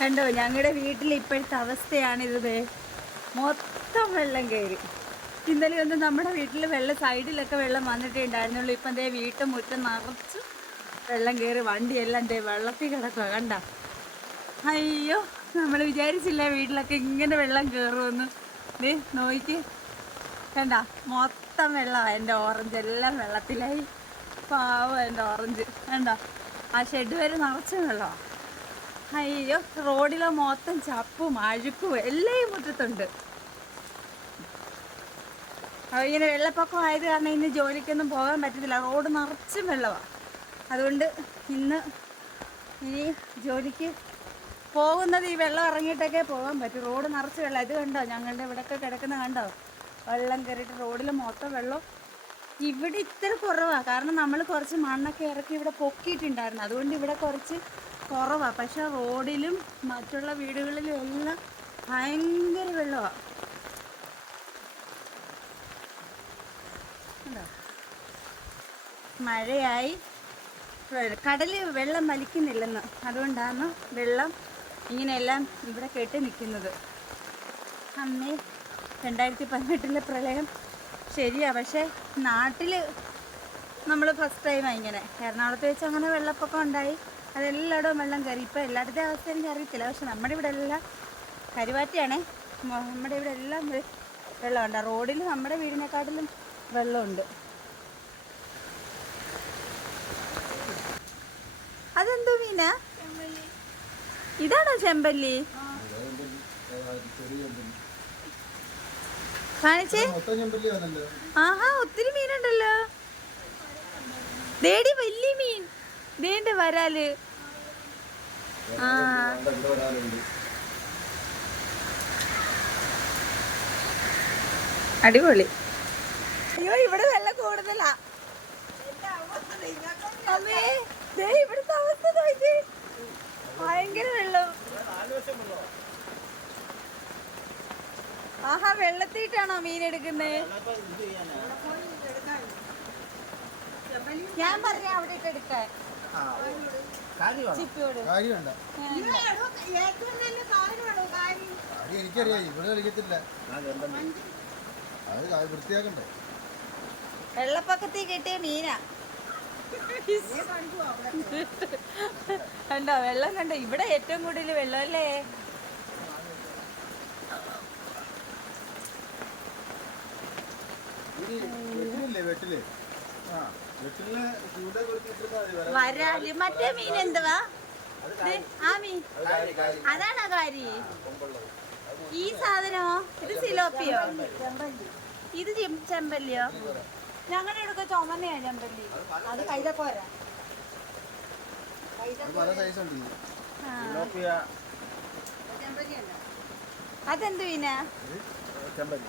കണ്ടോ ഞങ്ങളുടെ വീട്ടിൽ ഇപ്പോഴത്തെ അവസ്ഥയാണിത്. മൊത്തം വെള്ളം കയറി ഇന്നലെ ഒന്നും നമ്മുടെ വീട്ടിൽ വെള്ളം സൈഡിലൊക്കെ വെള്ളം വന്നിട്ടേ ഉണ്ടായിരുന്നുള്ളൂ. ഇപ്പം ദേ വീട്ടും മുറ്റം നിറച്ച് വെള്ളം കയറി വണ്ടിയെല്ലാം ദേ വെള്ളത്തിൽ കിടക്കുക കണ്ട? അയ്യോ നമ്മൾ വിചാരിച്ചില്ല വീട്ടിലൊക്കെ ഇങ്ങനെ വെള്ളം കയറുമെന്ന് ദേ നോയിക്ക് കണ്ട? മൊത്തം വെള്ളമാണ് എന്റെ ഓറഞ്ച് എല്ലാം വെള്ളത്തിലായി. പാവം എന്റെ ഓറഞ്ച്. കണ്ട? ആ ഷെഡ് വരെ നിറച്ചും വെള്ളമാണ് അയ്യോ റോഡിലെ മൊത്തം ചപ്പും അഴുക്കും എല്ലാം ഈ മുറ്റത്തുണ്ട് ഇങ്ങനെ വെള്ളപ്പൊക്കം ആയത് കാരണം ഇന്ന് ജോലിക്കൊന്നും പോകാൻ പറ്റത്തില്ല. റോഡ് നിറച്ചും വെള്ളമാണ് അതുകൊണ്ട് ഇന്ന് ഇനി ജോലിക്ക് പോകുന്നത് ഈ വെള്ളം ഇറങ്ങിയിട്ടൊക്കെ പോകാൻ പറ്റും. റോഡ് നിറച്ച് വെള്ളം. ഇത് കണ്ടോ? ഞങ്ങളുടെ ഇവിടെയൊക്കെ കിടക്കുന്ന കണ്ടോ? വെള്ളം കയറിയിട്ട് റോഡിൽ മൊത്തം വെള്ളം ഇവിടെ ഇത്ര കുറവാണ് കാരണം നമ്മൾ കുറച്ച് മണ്ണൊക്കെ ഇറക്കി ഇവിടെ പൊക്കിയിട്ടുണ്ടായിരുന്നു. അതുകൊണ്ട് ഇവിടെ കുറച്ച് കുറവാണ് പക്ഷെ റോഡിലും മറ്റുള്ള വീടുകളിലും എല്ലാം ഭയങ്കര വെള്ളമാണ്? മഴയായി. കടൽ വെള്ളം വലിക്കുന്നില്ലെന്ന്. അതുകൊണ്ടാണ് വെള്ളം ഇങ്ങനെയെല്ലാം ഇവിടെ കെട്ടി നിൽക്കുന്നത്. അമ്മേ രണ്ടായിരത്തി പതിനെട്ടിലെ പ്രളയം ശരിയാ. പക്ഷേ നാട്ടിൽ നമ്മൾ ഫസ്റ്റ് ടൈമാണ് ഇങ്ങനെ. എറണാകുളത്ത് വെച്ച് അങ്ങനെ വെള്ളപ്പൊക്കം ഉണ്ടായി. അതെല്ലായിടവും വെള്ളം കയറി. ഇപ്പോൾ എല്ലായിടത്തെ അവസ്ഥ എനിക്ക് അറിയത്തില്ല. പക്ഷെ നമ്മുടെ ഇവിടെ എല്ലാം കരുവാറ്റയാണ്. നമ്മുടെ ഇവിടെ എല്ലാം വെള്ളമുണ്ട്. റോഡിൽ നമ്മുടെ വീടിനെക്കാട്ടിലും വെള്ളമുണ്ട്. അതെന്തോ മീന? ഇതാണോ ചെമ്പല്ലി? മൊത്തം ചെമ്പല്ലി. വന്നല്ലോ ആഹാ ഒത്തിരി മീനുണ്ടല്ലോ. ദേടി വലിയ മീൻ. ദേണ്ട വരാൽ. അടിപൊളി. അയ്യോ ഇവിടെ വെള്ളം കൂടുതലാ. അമ്മേ അവസ്ഥ ഭയങ്കര വെള്ളം ആഹാ വെള്ളത്തിട്ടാണോ മീൻ എടുക്കുന്നത് ഞാൻ പറഞ്ഞ അവിടെ ഇട്ട് എടുക്കാൻ. എനിക്കറിയാം ഇവിടെ കളിക്കത്തില്ല. അത് വൃത്തിയാക്കണ്ടേ? വെള്ളപ്പൊക്കത്തിൽ കിട്ടിയ മീനാ. കണ്ടോ? വെള്ളം കണ്ടോ? ഇവിടെ ഏറ്റവും കൂടുതൽ വെള്ളമല്ലേ? വരാൽ. മറ്റേ മീൻ എന്തുവാ? ആ മീൻ. അതാണോ കാരി? ഈ സാധനമോ ഇത് സിലോപ്പിയോ? ഇത് ചെമ്പല്ലിയോ? ഞങ്ങളുടെ അടുക്ക ചുമന്നയാ ചെമ്പല്ലി. അത് കൈതക്കോര. അതെന്ത് മീനാ? ചെമ്പല്ലി.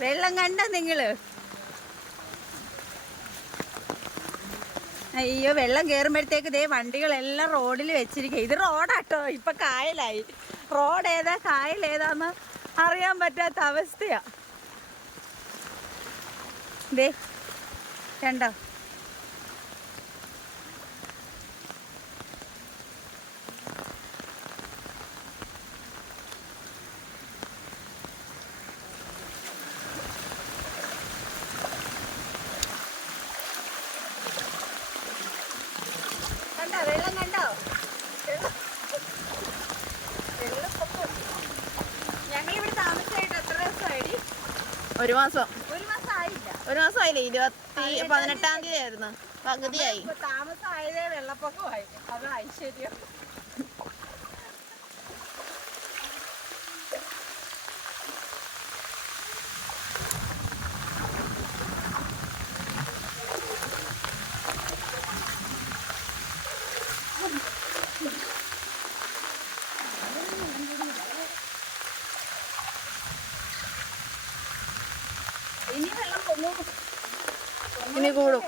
വെള്ളം കണ്ട നിങ്ങൾ. അയ്യോ വെള്ളം കയറുമ്പോഴത്തേക്ക് ദേ വണ്ടികളെല്ലാം റോഡിൽ വെച്ചിരിക്കുക ഇത് റോഡാട്ടോ ഇപ്പൊ കായലായി. റോഡ് ഏതാ കായൽ ഏതാന്ന് അറിയാൻ പറ്റാത്ത അവസ്ഥയാ. ദേ കണ്ടോ വെള്ളം കണ്ടോ വെള്ളം- വെള്ളപ്പൊക്കം. ഞങ്ങളിവിടെ താമസിച്ചായിട്ട് എത്ര ദിവസമായിടി ഒരു മാസം. ഒരു മാസം ആയില്ല. ഒരു മാസമായില്ലേ ഇരുപത്തി പതിനെട്ടാം തീയതി ആയിരുന്നു. പകുതിയായി. താമസം താമസമായതേ വെള്ളപ്പൊക്കമായി അത് ഐശ്വര്യം. പന്നി കൂടും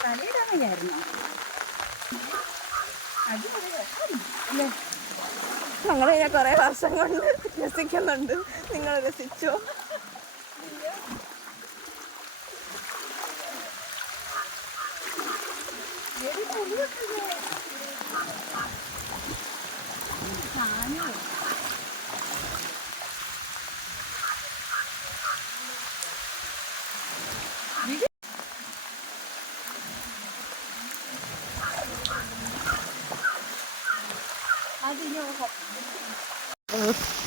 തലയിടാൻ വയ്യായിരുന്നു അല്ലേ? കുറേ വർഷം കൊണ്ട് രസിക്കുന്നുണ്ട്. നിങ്ങൾ രസിച്ചോ? Thank you. 哪里？你？还是因为我？嗯。